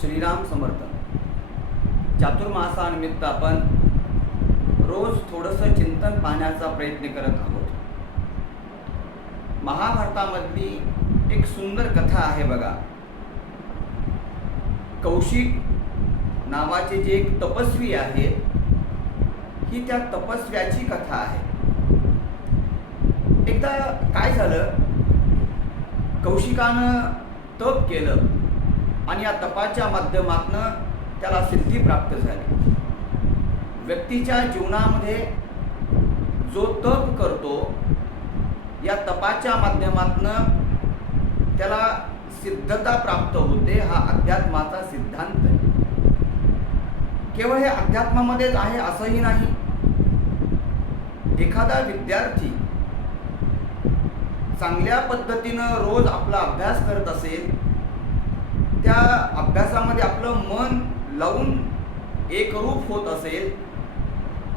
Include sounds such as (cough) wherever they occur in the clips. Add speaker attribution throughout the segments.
Speaker 1: श्रीराम समर्थ. चातुर्मासानिमित्त आपण रोज थोडंसं चिंतन पाहण्याचा प्रयत्न करत आहोत. महाभारतामधली एक सुंदर कथा आहे बघा. कौशिक नावाचे जे एक तपस्वी आहे ही त्या तपस्व्याची कथा आहे. एकदा काय झालं? कौशिकानं तप केलं. आणि या तपाच्या माध्यमातनं त्याला सिद्धी प्राप्त झाली. व्यक्तीच्या जीवनामध्ये जो तप करतो या तपाच्या माध्यमातनं त्याला सिद्धता प्राप्त होते हा अध्यात्माचा सिद्धांत आहे. केवळ हे अध्यात्मामध्येच आहे असंही नाही. एखादा विद्यार्थी चांगल्या पद्धतीनं रोज आपला अभ्यास करत असेल त्या अभ्यासामध्ये आपलं मन लावून एकरूप होत असेल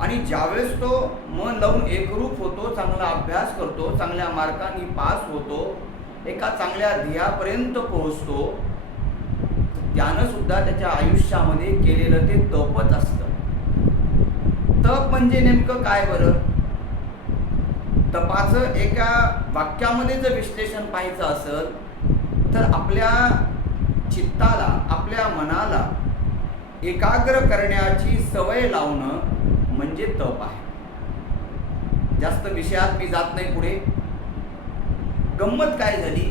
Speaker 1: आणि ज्यावेळेस तो मन लावून एकरूप होतो चांगला अभ्यास करतो चांगल्या मार्कांनी पास होतो एका चांगल्या ध्येयापर्यंत पोहोचतो त्यानं सुद्धा त्याच्या आयुष्यामध्ये केलेलं ते तपच असतं. तप म्हणजे नेमकं काय बरं? तपाचं एका वाक्यामध्ये जर विश्लेषण पाहायचं असेल तर आपल्या चित्ताला आपल्या मनाला एकाग्र करण्याची सवय लावणं म्हणजे तप आहे. जास्त विषयात मी जात नाही पुढे. गंमत काय झाली?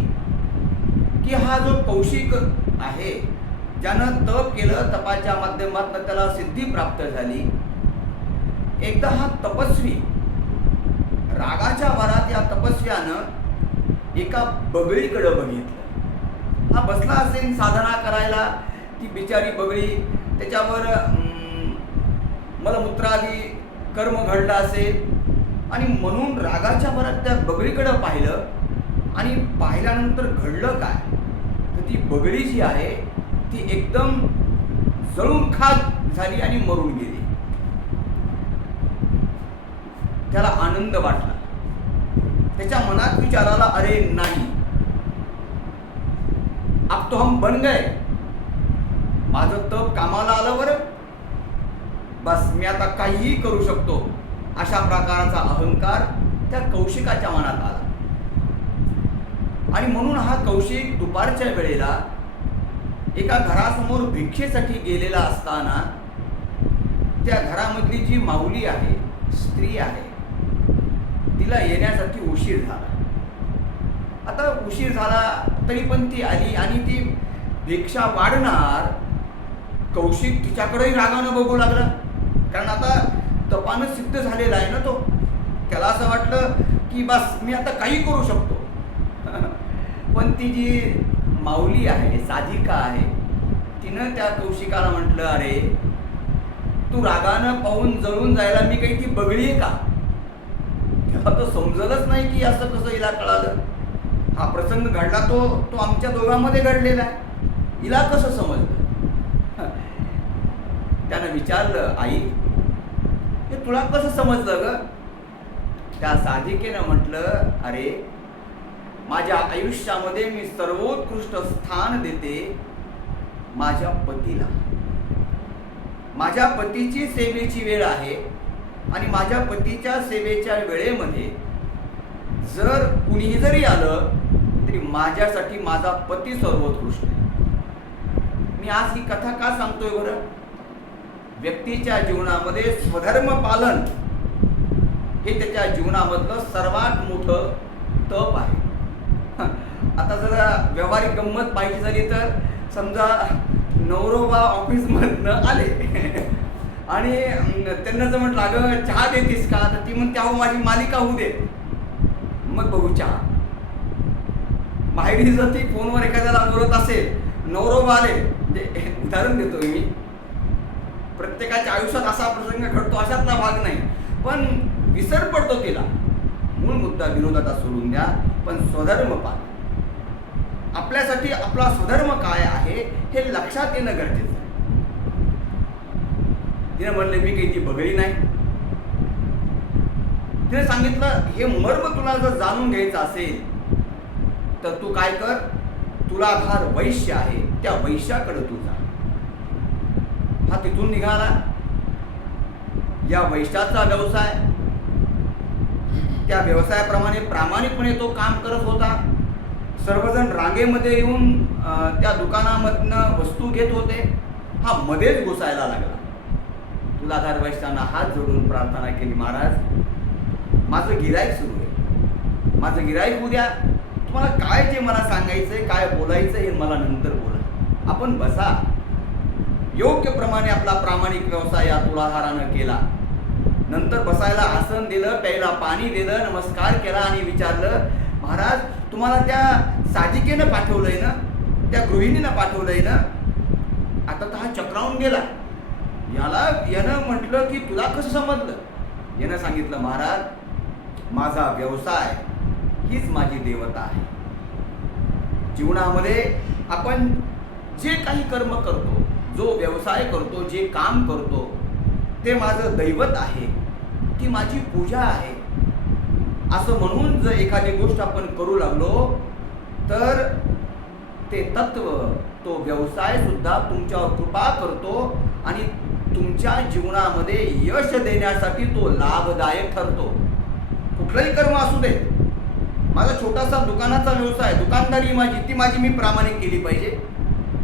Speaker 1: की हा जो कौशिक आहे ज्यानं तप केलं तपाच्या माध्यमातून त्याला सिद्धी प्राप्त झाली. एकदा हा तपस्वी रागाच्या वरात या तपस्व्यानं एका बगळीकडं बघितलं. हा बसला असेल साधना करायला ती बिचारी बगळी. त्याच्यावर मलमूत्रादी कर्म घडलं असेल. आणि म्हणून रागाच्या भरात त्या बगळीकडं पाहिलं. आणि पाहिल्यानंतर घडलं काय? तर ती बगळी जी आहे ती एकदम जळून खात झाली आणि मरून गेली. त्याला आनंद वाटला. त्याच्या मनात विचार आला अरे नाही. अब तो हम बन गए। माझं तप कामाला आलं बरं। बस मी आता काहीही करू शकतो अशा प्रकारचा अहंकार त्या कौशिकाच्या मनात आला. आणि म्हणून हा कौशिक दुपारच्या वेळेला एका घरासमोर भिक्षेसाठी गेलेला असताना त्या घरामधली जी माऊली आहे स्त्री आहे तिला येण्यासाठी उशीर झाला. आता उशीर झाला तरी पण ती आली आणि ती भिक्षा वाढणार कौशिक तिच्याकडेही रागानं बघू लागला. कारण आता तपानं सिद्ध झालेला आहे ना तो. त्याला असं वाटलं की बस मी आता काही करू शकतो. (laughs) पण ती जी माऊली आहे साधिका आहे तिनं त्या कौशिकाला म्हटलं अरे तू रागानं पाहून जळून जायला मी काही ती बघली का? तेव्हा तर समजलंच नाही की असं कसं हिला कळालं. हा प्रसंग घडला तो तो आमच्या दोघांमध्ये घडलेला आहे. हिला कसं समजलं? त्यानं विचारलं आई हे तुला कसं समजलं ग? त्या साधिकेनं म्हटलं अरे माझ्या आयुष्यामध्ये मी सर्वोत्कृष्ट स्थान देते माझ्या पतीला. माझ्या पतीची सेवेची वेळ आहे आणि माझ्या पतीच्या सेवेच्या वेळेमध्ये जर कुणीही जरी आलं तरी माझ्यासाठी माझा पती सर्वोत्कृष्ट आहे. मी आज ही कथा का सांगतोय बरं? व्यक्तीच्या जीवनामध्ये स्वधर्म पालन हे त्याच्या जीवनामधलं सर्वात मोठं तप आहे. आता जरा व्यावहारिक गंमत पाहिजे झाली तर समजा नवरोबा ऑफिसमधनं आले. आणि त्यांना जर म्हटलं अगं चहा देतीस का? तर ती म्हणते अहो माझी मालिका होऊ दे. मग बघू चहा. जर ती फोनवर एखाद्याला बोलत असेल नवरोबा आले म्हणजे उदाहरण देतो मी. प्रत्येकाच्या आयुष्यात असा प्रसंग घडतो अशातला भाग नाही. पण विसर पडतो तिला. मूळ मुद्दा विरोधाचा सोडून द्या पण स्वधर्म पाल आपल्यासाठी आपला स्वधर्म काय आहे हे लक्षात येणं गरजेचं आहे. तिने म्हणले मी काही ती बघली नाही. तिने सांगितलं हे मर्म तुला जर जाणून घ्यायचं असेल तर तू काय कर? तुलाधार वैश्य आहे त्या वैश्याकडे तू जा. हा तिथून निघाला. या वैशाचा व्यवसाय त्या व्यवसायाप्रमाणे प्रामाणिकपणे तो काम करत होता. सर्वजण रांगेमध्ये येऊन त्या दुकानामधनं वस्तू घेत होते. हा मध्येच घुसायला लागला. तुलाधार वैशानं हात जोडून प्रार्थना केली महाराज. माझं गिराईक सुरू आहे. माझं गिराईक उद्या तुम्हाला काय जे मला सांगायचंय काय बोलायचं हे मला नंतर बोला. आपण बसा. योग्य प्रमाणे आपला प्रामाणिक व्यवसाय या तुलाधारानं केला. नंतर बसायला आसन दिलं प्यायला पाणी दिलं नमस्कार केला आणि विचारलं महाराज तुम्हाला त्या साजिकेनं पाठवलंय ना? त्या गृहिणीनं पाठवलंय ना? आता तर हा चक्रावून गेला. याला यानं म्हटलं की तुला कसं समजलं? यानं सांगितलं महाराज माझा व्यवसाय हीच माझी देवता आहे. जीवनामध्ये आपण जे काही कर्म करतो जो व्यवसाय करतो जे काम करतो ते माझं दैवत आहे ती माझी पूजा आहे. असं म्हणून जर एखादी गोष्ट आपण करू लागलो तर ते तत्व तो व्यवसाय सुद्धा तुमच्यावर कृपा करतो आणि तुमच्या जीवनामध्ये यश देण्यासाठी तो लाभदायक ठरतो. कुठलंही कर्म असू दे. माझा छोटासा दुकानाचा व्यवसाय दुकानदारी माझी ती माझी मी प्रामाणिक केली पाहिजे.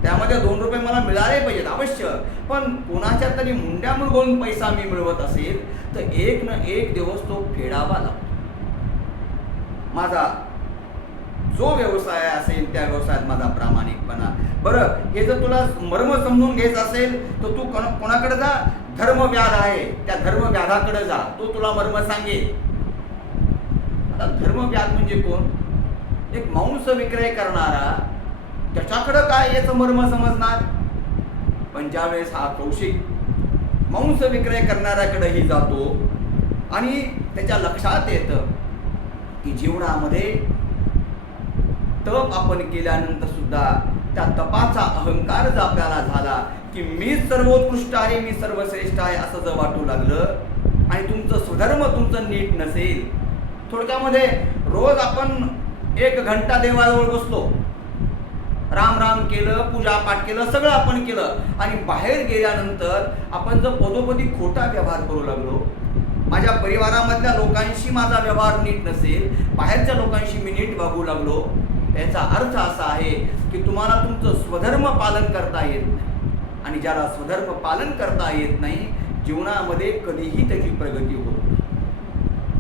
Speaker 1: त्यामध्ये दोन रुपये मला मिळाले पाहिजेत अवश्य पण कोणाच्या तरी मुंड्या मुरगळून पैसा मी मिळवत असेल तर एक न एक दिवस तो फेडावा लागतो. माझा जो व्यवसाय असेल त्या व्यवसायात माझा प्रामाणिकपणा. बरं हे जर तुला मर्म समजून घ्यायचं असेल तर तू कोणाकडे जा? धर्मव्याध आहे. त्या धर्मव्याधाकडे जा. तो तुला मर्म सांगेल. आता धर्मव्याध म्हणजे कोण? एक मांस विक्रय करणारा त्याच्याकडं काय याचं मर्म समजणार? पण ज्यावेळेस हा कौशिक मांस विक्रय करणाऱ्याकडेही जातो आणि त्याच्या लक्षात येतं की जीवनामध्ये तप आपण केल्यानंतर सुद्धा त्या तपाचा अहंकार जर आपल्याला झाला की मी सर्वोत्कृष्ट आहे मी सर्वश्रेष्ठ आहे असं जर वाटू लागलं आणि तुमचं स्वधर्म तुमचं नीट नसेल थोडक्यामध्ये रोज आपण एक घंटा देवाजवळ बसतो. राम राम केलं पूजा पाठ केलं सगळं आपण केलं. आणि बाहेर गेल्यानंतर आपण जर पदोपदी खोटा व्यवहार करू लागलो माझ्या परिवारामधल्या लोकांशी माझा व्यवहार नीट नसेल बाहेरच्या लोकांशी मी नीट वागू लागलो त्याचा अर्थ असा आहे की तुम्हाला तुमचं स्वधर्म पालन करता येत नाही. आणि ज्याला स्वधर्म पालन करता येत नाही जीवनामध्ये कधीही त्याची प्रगती होत नाही.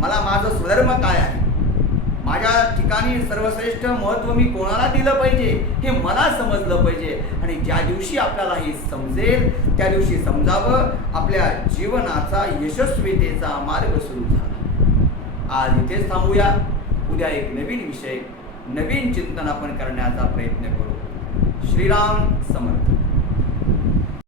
Speaker 1: मला माझं स्वधर्म काय आहे? माझ्या ठिकाणी सर्वश्रेष्ठ महत्त्व मी कोणाला दिलं पाहिजे हे मला समजलं पाहिजे. आणि ज्या दिवशी आपल्याला हे समजेल त्या दिवशी समजावं आपल्या जीवनाचा यशस्वीतेचा मार्ग सुरू झाला. आज इथेच थांबूया. उद्या एक नवीन विषय नवीन चिंतन आपण करण्याचा प्रयत्न करू. श्रीराम समर्थ.